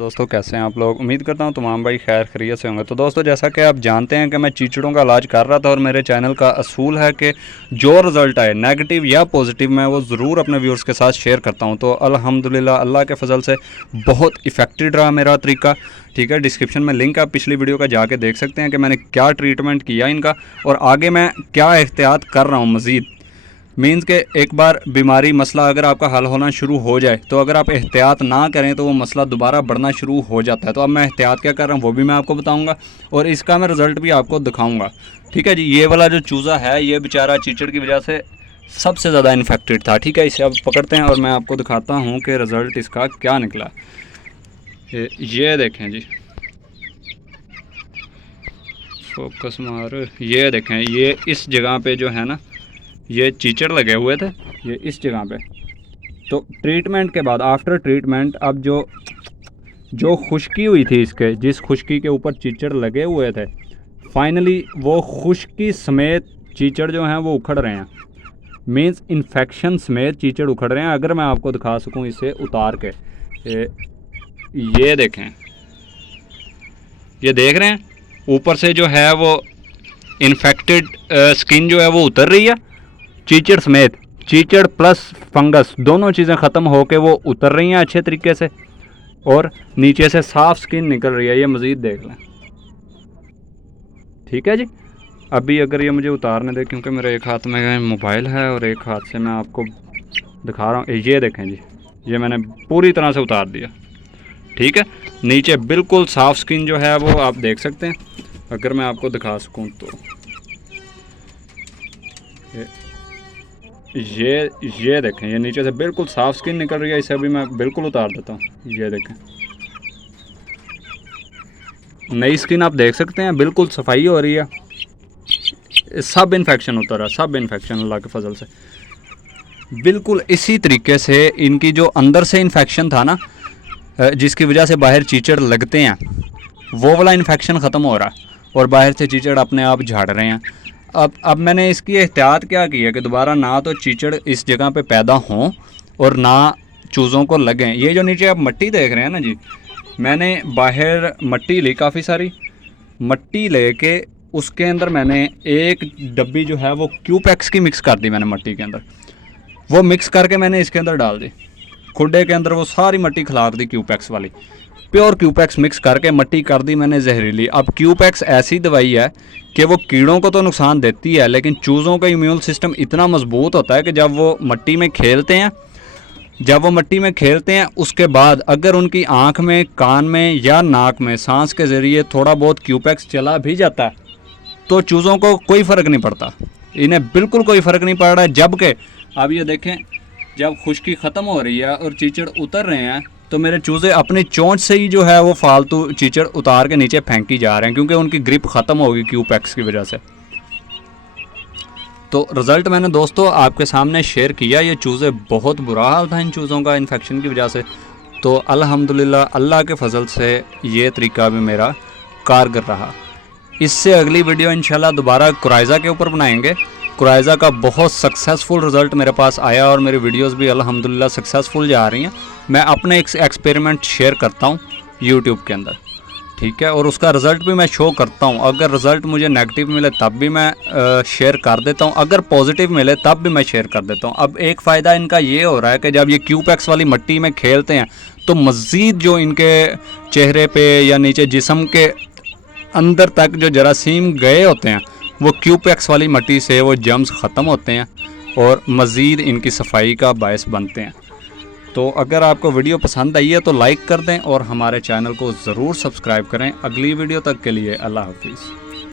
दोस्तों कैसे हैं आप लोग। उम्मीद करता हूं तमाम भाई खैर खैरियत से होंगे। तो दोस्तों जैसा कि आप जानते हैं कि मैं चीचड़ों का इलाज कर रहा था और मेरे चैनल का असूल है कि जो रिज़ल्ट आए नेगेटिव या पॉजिटिव मैं वो ज़रूर अपने व्यूअर्स के साथ शेयर करता हूं। तो अल्हम्दुलिल्लाह अल्लाह के फजल से बहुत इफ़ेक्टिव रहा मेरा तरीका। ठीक है, डिस्क्रिप्शन में लिंक आप पिछली वीडियो का जाके देख सकते हैं कि मैंने क्या ट्रीटमेंट किया इनका और आगे मैं क्या एहतियात कर रहा हूँ मज़ीद। मीन्स के एक बार बीमारी मसला अगर आपका हल होना शुरू हो जाए तो अगर आप एहतियात ना करें तो वो मसला दोबारा बढ़ना शुरू हो जाता है। तो अब मैं एहतियात क्या कर रहा हूँ वो भी मैं आपको बताऊंगा और इसका मैं रिज़ल्ट भी आपको दिखाऊंगा। ठीक है जी, ये वाला जो चूज़ा है ये बेचारा चीचड़ की वजह से सबसे ज़्यादा इन्फेक्टेड था। ठीक है, इसे अब पकड़ते हैं और मैं आपको दिखाता हूँ कि रिज़ल्ट इसका क्या निकला। ये देखें जी, फोकस मार, ये देखें, ये इस जगह पे जो है ना ये चीचड़ लगे हुए थे, ये इस जगह पे। तो ट्रीटमेंट के बाद आफ्टर ट्रीटमेंट अब जो खुश्की हुई थी इसके, जिस खुश्की के ऊपर चीचड़ लगे हुए थे, फाइनली वो खुश्की समेत चीचड़ जो हैं वो उखड़ रहे हैं। मीन्स इन्फेक्शन समेत चीचड़ उखड़ रहे हैं। अगर मैं आपको दिखा सकूं इसे उतार के, ये देखें, ये देख रहे हैं ऊपर से जो है वो इन्फेक्टेड स्किन जो है वो उतर रही है चीचड़ समेत। चीचड़ प्लस फंगस दोनों चीज़ें ख़त्म होके वो उतर रही हैं अच्छे तरीके से और नीचे से साफ़ स्किन निकल रही है। ये मज़ीद देख लें। ठीक है जी, अभी अगर ये मुझे उतारने दे, क्योंकि मेरे एक हाथ में मोबाइल है और एक हाथ से मैं आपको दिखा रहा हूँ। ये देखें जी, ये मैंने पूरी तरह से उतार दिया। ठीक है, नीचे बिल्कुल साफ़ स्किन जो है वो आप देख सकते हैं। अगर मैं आपको दिखा सकूँ तो ये देखें, ये नीचे से बिल्कुल साफ़ स्किन निकल रही है। इसे अभी मैं बिल्कुल उतार देता हूँ। ये देखें, नई स्किन आप देख सकते हैं, बिल्कुल सफाई हो रही है। सब इन्फेक्शन उतर रहा, सब इन्फेक्शन अल्लाह के फजल से। बिल्कुल इसी तरीके से इनकी जो अंदर से इन्फेक्शन था ना, जिसकी वजह से बाहर चीचड़ लगते हैं, वो वाला इन्फेक्शन ख़त्म हो रहा है और बाहर से चीचड़ अपने आप झाड़ रहे हैं। अब मैंने इसकी एहतियात क्या की है कि दोबारा ना तो चीचड़ इस जगह पे पैदा हों और ना चूज़ों को लगें। ये जो नीचे आप मट्टी देख रहे हैं ना जी, मैंने बाहर मट्टी ली, काफ़ी सारी मट्टी लेके उसके अंदर मैंने एक डब्बी जो है वो क्यूपैक्स की मिक्स कर दी। मैंने मट्टी के अंदर वो मिक्स करके मैंने इसके अंदर डाल दी, खुड्डे के अंदर वो सारी मट्टी खिलार दी क्यूपैक्स वाली। प्योर क्यूपैक्स मिक्स करके मट्टी कर दी मैंने जहरीली। अब क्यूपैक्स ऐसी दवाई है कि वो कीड़ों को तो नुकसान देती है, लेकिन चूज़ों का इम्यून सिस्टम इतना मजबूत होता है कि जब वो मट्टी में खेलते हैं उसके बाद अगर उनकी आँख में, कान में या नाक में सांस के ज़रिए थोड़ा बहुत क्यूपैक्स चला भी जाता है तो चूज़ों को कोई फ़र्क नहीं पड़ता, इन्हें बिल्कुल कोई फ़र्क नहीं पड़ रहा है। जबकि अब ये देखें, जब खुश्की ख़त्म हो रही है और चीचड़ उतर रहे हैं तो मेरे चूज़े अपनी चोंच से ही जो है वो फालतू चीचड़ उतार के नीचे फेंकी जा रहे हैं, क्योंकि उनकी ग्रिप ख़त्म होगी क्यूपैक्स की वजह से। तो रिज़ल्ट मैंने दोस्तों आपके सामने शेयर किया। ये चूज़े बहुत बुरा हाल था इन चूज़ों का इन्फेक्शन की वजह से। तो अल्हम्दुलिल्लाह अल्लाह के फजल से ये तरीका भी मेरा कारगर रहा। इससे अगली वीडियो इंशाल्लाह दोबारा कुराइज़ा के ऊपर बनाएंगे। कुराइज़ा का बहुत सक्सेसफुल रिज़ल्ट मेरे पास आया और मेरी वीडियोस भी अल्हम्दुलिल्लाह सक्सेसफुल जा रही हैं। मैं अपने एक एक्सपेरिमेंट शेयर करता हूँ यूट्यूब के अंदर। ठीक है, और उसका रिज़ल्ट भी मैं शो करता हूँ। अगर रिज़ल्ट मुझे नेगेटिव मिले तब भी मैं शेयर कर देता हूँ, अगर पॉजिटिव मिले तब भी मैं शेयर कर देता हूँ। अब एक फ़ायदा इनका ये हो रहा है कि जब ये क्यूपैक्स वाली मट्टी में खेलते हैं तो मज़ीद जो इनके चेहरे पे या नीचे जिस्म के अंदर तक जो जरासीम गए होते हैं वो क्यूपैक्स वाली मट्टी से वो जम्स ख़त्म होते हैं और मज़ीद इनकी सफाई का बायस बनते हैं। तो अगर आपको वीडियो पसंद आई है तो लाइक कर दें और हमारे चैनल को ज़रूर सब्सक्राइब करें। अगली वीडियो तक के लिए अल्लाह हाफिज़।